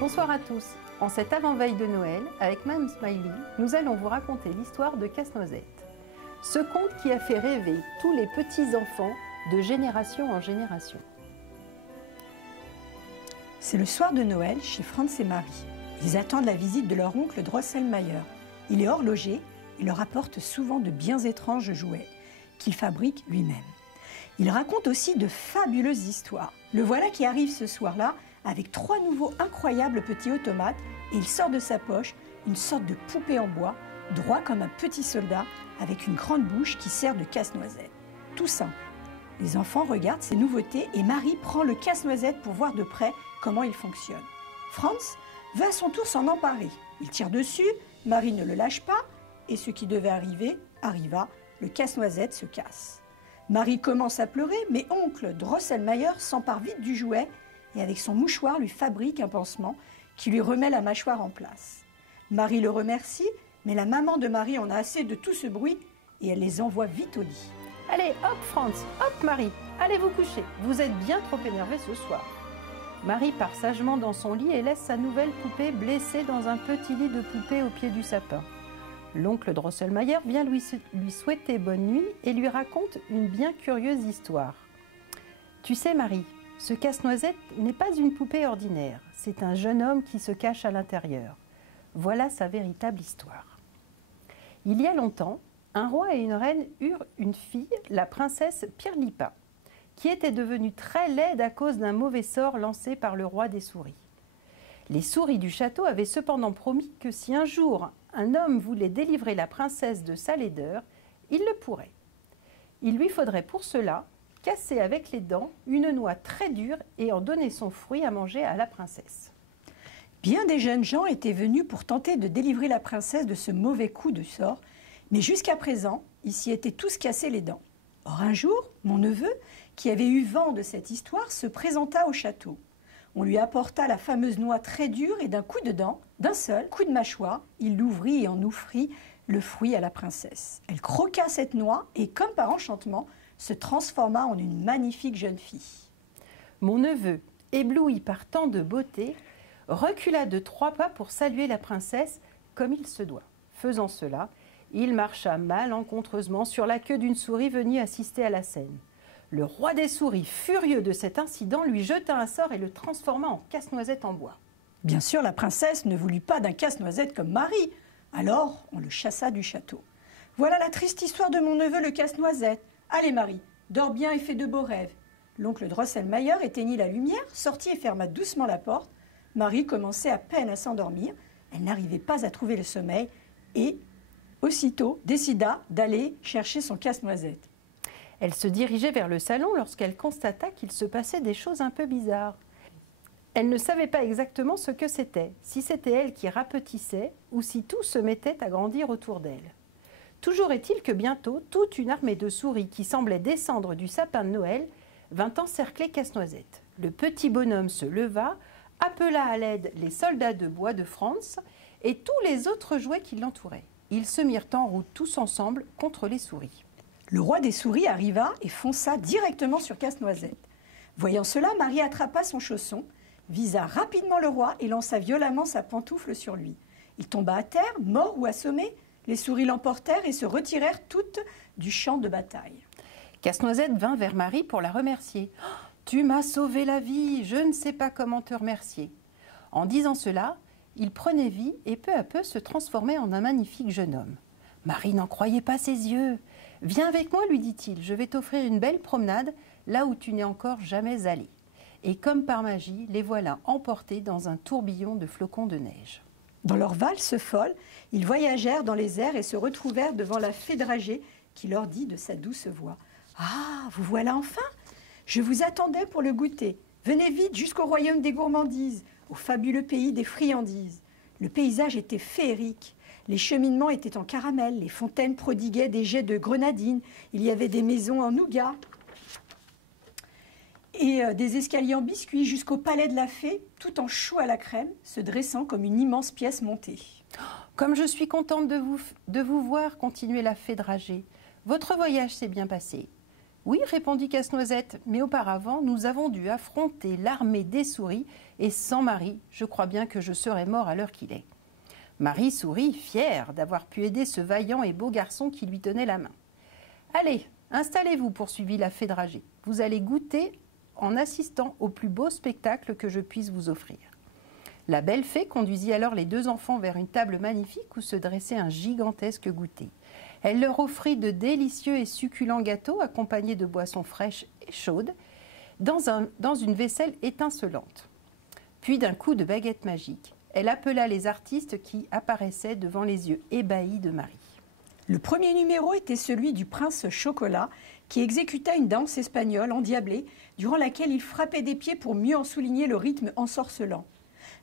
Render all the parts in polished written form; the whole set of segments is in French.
Bonsoir à tous. En cette avant-veille de Noël, avec Mme Smiley, nous allons vous raconter l'histoire de Casse-Noisette. Ce conte qui a fait rêver tous les petits-enfants de génération en génération. C'est le soir de Noël chez Franz et Marie. Ils attendent la visite de leur oncle Drosselmayer. Il est horloger et leur apporte souvent de bien étranges jouets qu'il fabrique lui-même. Il raconte aussi de fabuleuses histoires. Le voilà qui arrive ce soir-là avec 3 nouveaux incroyables petits automates et il sort de sa poche une sorte de poupée en bois, droit comme un petit soldat, avec une grande bouche qui sert de casse-noisette. Tout simple. Les enfants regardent ces nouveautés et Marie prend le casse-noisette pour voir de près comment il fonctionne. Franz veut à son tour s'en emparer. Il tire dessus, Marie ne le lâche pas et ce qui devait arriver, arriva, le casse-noisette se casse. Marie commence à pleurer, mais oncle Drosselmayer s'empare vite du jouet et avec son mouchoir lui fabrique un pansement qui lui remet la mâchoire en place. Marie le remercie, mais la maman de Marie en a assez de tout ce bruit et elle les envoie vite au lit. Allez, hop Franz, hop Marie, allez vous coucher, vous êtes bien trop énervés ce soir. Marie part sagement dans son lit et laisse sa nouvelle poupée blessée dans un petit lit de poupée au pied du sapin. L'oncle Drosselmayer vient lui souhaiter bonne nuit et lui raconte une bien curieuse histoire. Tu sais Marie, ce casse-noisette n'est pas une poupée ordinaire, c'est un jeune homme qui se cache à l'intérieur. Voilà sa véritable histoire. Il y a longtemps, un roi et une reine eurent une fille, la princesse Pirlipa, qui était devenue très laide à cause d'un mauvais sort lancé par le roi des souris. Les souris du château avaient cependant promis que si un jour un homme voulait délivrer la princesse de sa laideur, il le pourrait. Il lui faudrait pour cela casser avec les dents une noix très dure et en donner son fruit à manger à la princesse. Bien des jeunes gens étaient venus pour tenter de délivrer la princesse de ce mauvais coup de sort, mais jusqu'à présent, ils s'y étaient tous cassés les dents. Or un jour, mon neveu, qui avait eu vent de cette histoire, se présenta au château. On lui apporta la fameuse noix très dure et d'un coup de dent, d'un seul coup de mâchoire, il l'ouvrit et en offrit le fruit à la princesse. Elle croqua cette noix et, comme par enchantement, se transforma en une magnifique jeune fille. Mon neveu, ébloui par tant de beauté, recula de 3 pas pour saluer la princesse comme il se doit. Faisant cela, il marcha malencontreusement sur la queue d'une souris venue assister à la scène. Le roi des souris, furieux de cet incident, lui jeta un sort et le transforma en casse-noisette en bois. Bien sûr, la princesse ne voulut pas d'un casse-noisette comme Marie. Alors, on le chassa du château. Voilà la triste histoire de mon neveu le casse-noisette. Allez Marie, dors bien et fais de beaux rêves. L'oncle Drosselmayer éteignit la lumière, sortit et ferma doucement la porte. Marie commençait à peine à s'endormir. Elle n'arrivait pas à trouver le sommeil et, aussitôt, décida d'aller chercher son casse-noisette. Elle se dirigeait vers le salon lorsqu'elle constata qu'il se passait des choses un peu bizarres. Elle ne savait pas exactement ce que c'était, si c'était elle qui rapetissait ou si tout se mettait à grandir autour d'elle. Toujours est-il que bientôt, toute une armée de souris qui semblait descendre du sapin de Noël vint encercler Casse-Noisette. Le petit bonhomme se leva, appela à l'aide les soldats de bois de Franz et tous les autres jouets qui l'entouraient. Ils se mirent en route tous ensemble contre les souris. Le roi des souris arriva et fonça directement sur Casse-Noisette. Voyant cela, Marie attrapa son chausson, visa rapidement le roi et lança violemment sa pantoufle sur lui. Il tomba à terre, mort ou assommé. Les souris l'emportèrent et se retirèrent toutes du champ de bataille. Casse-Noisette vint vers Marie pour la remercier. Oh, « Tu m'as sauvé la vie, je ne sais pas comment te remercier. » En disant cela, il prenait vie et peu à peu se transformait en un magnifique jeune homme. Marie n'en croyait pas ses yeux. « Viens avec moi, lui dit-il, je vais t'offrir une belle promenade là où tu n'es encore jamais allé. » Et comme par magie, les voilà emportés dans un tourbillon de flocons de neige. Dans leur valse folle, ils voyagèrent dans les airs et se retrouvèrent devant la fée dragée qui leur dit de sa douce voix « Ah, vous voilà enfin! Je vous attendais pour le goûter. Venez vite jusqu'au royaume des gourmandises, au fabuleux pays des friandises. » Le paysage était féerique. Les cheminements étaient en caramel, les fontaines prodiguaient des jets de grenadine, il y avait des maisons en nougat et des escaliers en biscuits jusqu'au palais de la fée, tout en chou à la crème, se dressant comme une immense pièce montée. « Comme je suis contente de vous voir, continuait la fée dragée. Votre voyage s'est bien passé. Oui, répondit Casse-Noisette, mais auparavant, nous avons dû affronter l'armée des souris, et sans Marie, je crois bien que je serais mort à l'heure qu'il est. Marie sourit, fière d'avoir pu aider ce vaillant et beau garçon qui lui tenait la main. Allez, installez-vous, poursuivit la fée dragée. Vous allez goûter en assistant au plus beau spectacle que je puisse vous offrir. La belle fée conduisit alors les deux enfants vers une table magnifique où se dressait un gigantesque goûter. Elle leur offrit de délicieux et succulents gâteaux accompagnés de boissons fraîches et chaudes dans une vaisselle étincelante. Puis d'un coup de baguette magique, elle appela les artistes qui apparaissaient devant les yeux ébahis de Marie. Le premier numéro était celui du prince Chocolat qui exécuta une danse espagnole endiablée durant laquelle il frappait des pieds pour mieux en souligner le rythme ensorcelant.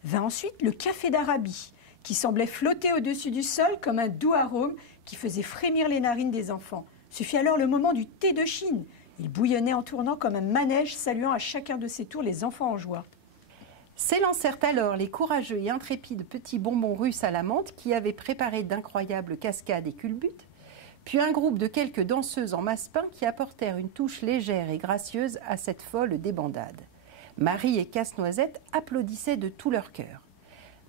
Vint ensuite le café d'Arabie qui semblait flotter au-dessus du sol comme un doux arôme qui faisait frémir les narines des enfants. Ce fut alors le moment du thé de Chine. Il bouillonnait en tournant comme un manège, saluant à chacun de ses tours les enfants en joie. S'élancèrent alors les courageux et intrépides petits bonbons russes à la menthe qui avaient préparé d'incroyables cascades et culbutes, puis un groupe de quelques danseuses en massepain qui apportèrent une touche légère et gracieuse à cette folle débandade. Marie et Casse-Noisette applaudissaient de tout leur cœur.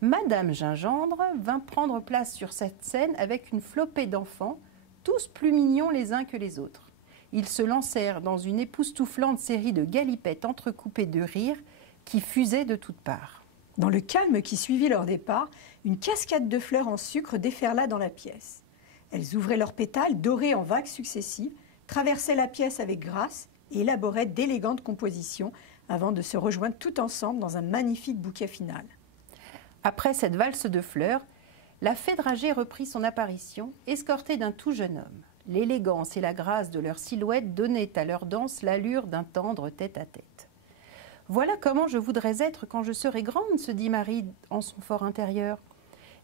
Madame Gingendre vint prendre place sur cette scène avec une flopée d'enfants, tous plus mignons les uns que les autres. Ils se lancèrent dans une époustouflante série de galipettes entrecoupées de rires qui fusaient de toutes parts. Dans le calme qui suivit leur départ, une cascade de fleurs en sucre déferla dans la pièce. Elles ouvraient leurs pétales dorés en vagues successives, traversaient la pièce avec grâce et élaboraient d'élégantes compositions avant de se rejoindre tout ensemble dans un magnifique bouquet final. Après cette valse de fleurs, la fée dragée reprit son apparition, escortée d'un tout jeune homme. L'élégance et la grâce de leur silhouette donnaient à leur danse l'allure d'un tendre tête-à-tête. « Voilà comment je voudrais être quand je serai grande, se dit Marie en son fort intérieur.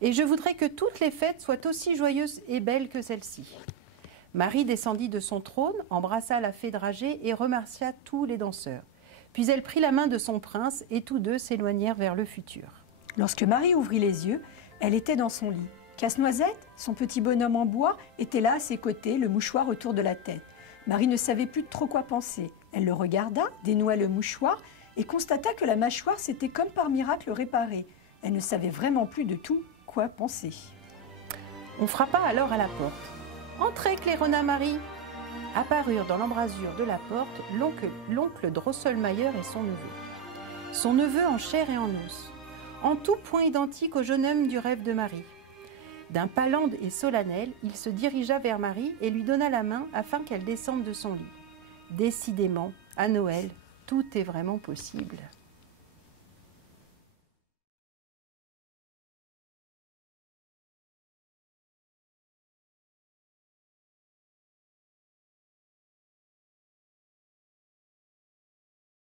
Et je voudrais que toutes les fêtes soient aussi joyeuses et belles que celle-ci. » Marie descendit de son trône, embrassa la fée dragée et remercia tous les danseurs. Puis elle prit la main de son prince et tous deux s'éloignèrent vers le futur. Lorsque Marie ouvrit les yeux, elle était dans son lit. Casse-Noisette, son petit bonhomme en bois, était là à ses côtés, le mouchoir autour de la tête. Marie ne savait plus trop quoi penser. Elle le regarda, dénoua le mouchoir et constata que la mâchoire s'était comme par miracle réparée. Elle ne savait vraiment plus de tout quoi penser. On frappa alors à la porte. « Entrez, claironna Marie !» Apparurent dans l'embrasure de la porte l'oncle Drosselmayer et son neveu. Son neveu en chair et en os, en tout point identique au jeune homme du rêve de Marie. D'un pas lent et solennel, il se dirigea vers Marie et lui donna la main afin qu'elle descende de son lit. Décidément, à Noël, tout est vraiment possible.